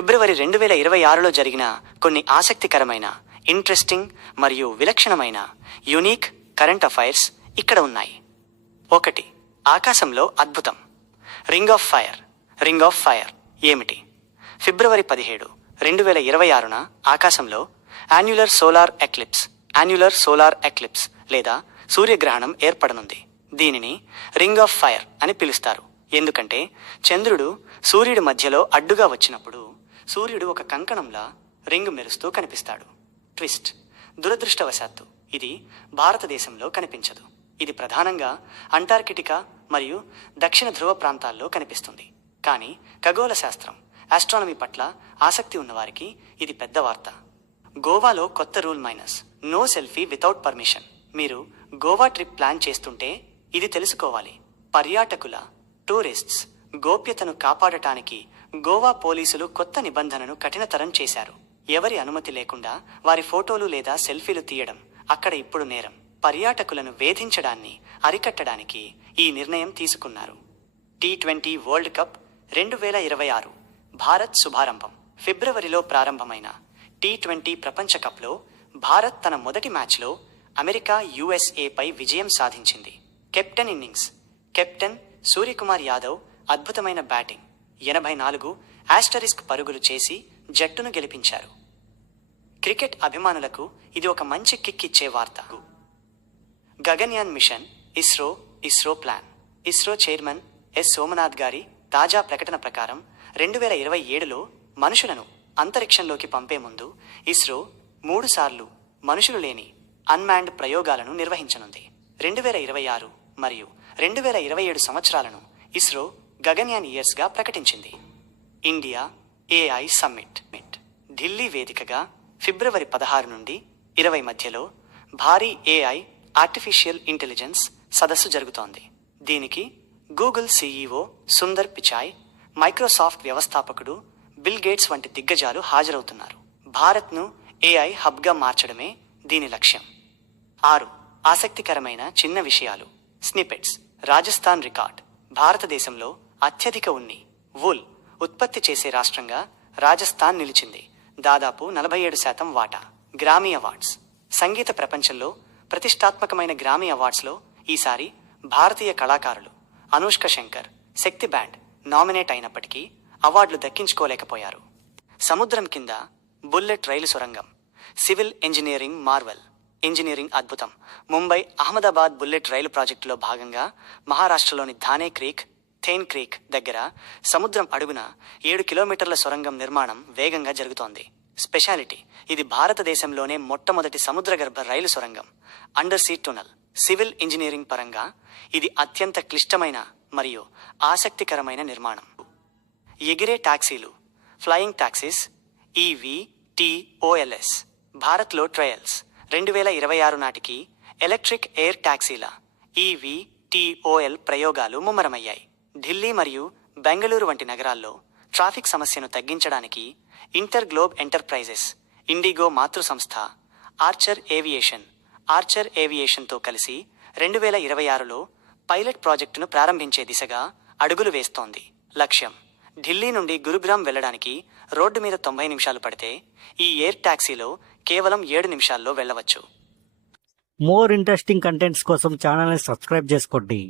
ఫిబ్రవరి 2026లో జరిగిన కొన్ని ఆసక్తికరమైన, ఇంట్రెస్టింగ్ మరియు విలక్షణమైన యూనిక్ కరెంట్ అఫైర్స్ ఇక్కడ ఉన్నాయి. 1. ఆకాశంలో అద్భుతం. Ring of fire. Ring of fire ఏమిటి? ఫిబ్రవరి 17, 2026న ఆకాశంలో యాన్యులర్ సోలార్ ఎక్లిప్స్ లేదా సూర్యగ్రహణం ఏర్పడనుంది. దీనిని రింగ్ ఆఫ్ ఫైర్ అని పిలుస్తారు. ఎందుకంటే చంద్రుడు సూర్యుడి మధ్యలో అడ్డుగా వచ్చినప్పుడు సూర్యుడు ఒక కంకణంలా రింగ్ మెరుస్తూ కనిపిస్తాడు. ట్విస్ట్: దురదృష్టవశాత్తు ఇది భారతదేశంలో కనిపించదు. ఇది ప్రధానంగా అంటార్కిటికా మరియు దక్షిణ ధ్రువ ప్రాంతాల్లో కనిపిస్తుంది. కానీ ఖగోళ శాస్త్రం, ఆస్ట్రానమీ పట్ల ఆసక్తి ఉన్నవారికి ఇది పెద్ద వార్త. గోవాలో కొత్త rule no selfie without permission. మీరు గోవా ట్రిప్ ప్లాన్ చేస్తుంటే ఇది తెలుసుకోవాలి. పర్యాటకుల టూరిస్ట్స్ గోప్యతను కాపాడటానికి గోవా పోలీసులు కొత్త నిబంధనను కఠినతరం చేశారు. ఎవరి అనుమతి లేకుండా వారి ఫోటోలు లేదా సెల్ఫీలు తీయడం అక్కడ ఇప్పుడు నేరం. పర్యాటకులను వేధించడాన్ని అరికట్టడానికి ఈ నిర్ణయం తీసుకున్నారు. T20 world cup 2026 Bharat శుభారంభం. ఫిబ్రవరిలో ప్రారంభమైన T20 ప్రపంచ కప్లో భారత్ తన మొదటి మ్యాచ్లో అమెరికా USA పై విజయం సాధించింది. కెప్టెన్ సూర్యకుమార్ యాదవ్ అద్భుతమైన బ్యాటింగ్, 84 పరుగులు చేసి జట్టును గెలిపించారు. క్రికెట్ అభిమానులకు ఇది ఒక మంచి కిక్ ఇచ్చే వార్త. Gaganyaan mission ISRO plan. ISRO chairman S Somanath గారి తాజా ప్రకటన ప్రకారం 2027లో మనుషులను అంతరిక్షంలోకి పంపే ముందు ఇస్రో 3 సార్లు మనుషులు లేని అన్మాన్డ్ ప్రయోగాలను నిర్వహించనుంది. 2026 మరియు 2027 సంవత్సరాలను ఇస్రో గగన్యాన్ ఇయర్స్గా ప్రకటించింది. India AI summit. ఢిల్లీ వేదికగా ఫిబ్రవరి 16 నుండి 20 మధ్యలో భారీ AI ఆర్టిఫిషియల్ ఇంటెలిజెన్స్ సదస్సు జరుగుతోంది. దీనికి Google CEO Sundar Pichai, Microsoft వ్యవస్థాపకుడు బిల్ గేట్స్ వంటి దిగ్గజాలు హాజరవుతున్నారు. భారత్ను AI హబ్గా మార్చడమే దీని లక్ష్యం. 6 ఆసక్తికరమైన చిన్న విషయాలు. స్నిపెట్స్. రాజస్థాన్ రికార్డ్. భారతదేశంలో అత్యధిక వూల్ ఉత్పత్తి చేసే రాష్ట్రంగా రాజస్థాన్ నిలిచింది. దాదాపు 47% వాటా. గ్రామీ అవార్డ్స్. సంగీత ప్రపంచంలో ప్రతిష్టాత్మకమైన గ్రామీ అవార్డ్స్లో ఈసారి భారతీయ కళాకారులు అనుష్క శంకర్, శక్తి బ్యాండ్ నామినేట్ అయినప్పటికీ అవార్డులు దక్కించుకోలేకపోయారు. సముద్రం కింద బుల్లెట్ రైలు సొరంగం. Civil engineering Marvel. ఇంజనీరింగ్ అద్భుతం. ముంబై అహ్మదాబాద్ బుల్లెట్ రైలు ప్రాజెక్టులో భాగంగా మహారాష్ట్రలోని థేన్ క్రీక్ దగ్గర సముద్రం అడుగున 7 కిలోమీటర్ల సొరంగం నిర్మాణం వేగంగా జరుగుతోంది. స్పెషాలిటీ: ఇది భారతదేశంలోనే మొట్టమొదటి సముద్రగర్భ రైలు సొరంగం, under see tunnel. Civil engineering పరంగా ఇది అత్యంత క్లిష్టమైన మరియు ఆసక్తికరమైన నిర్మాణం. ఎగిరే టాక్సీలు, ఫ్లయింగ్ టాక్సీస్, EVTOLS. భారత్లో ట్రయల్స్. 2026 నాటికి ఎలక్ట్రిక్ ఎయిర్ టాక్సీల EVTOL ప్రయోగాలు ముమ్మరమయ్యాయి. ఢిల్లీ మరియు బెంగళూరు వంటి నగరాల్లో ట్రాఫిక్ సమస్యను తగ్గించడానికి ఇంటర్ గ్లోబ్ ఎంటర్ప్రైజెస్, ఇండిగో మాతృ సంస్థ ఆర్చర్ ఏవియేషన్తో కలిసి 2026లో పైలట్ ప్రాజెక్టును ప్రారంభించే దిశగా అడుగులు వేస్తోంది. లక్ష్యం: ఢిల్లీ నుండి గురుగ్రామ్ వెళ్లడానికి రోడ్డు మీద 90 నిమిషాలు పడితే ఈ ఎయిర్ టాక్సీలో కేవలం 7 నిమిషాల్లో వెళ్లవచ్చు. మోర్ ఇంట్రెస్టింగ్ కంటెంట్స్ కోసం ఛానల్ని సబ్స్క్రైబ్ చేసుకోండి.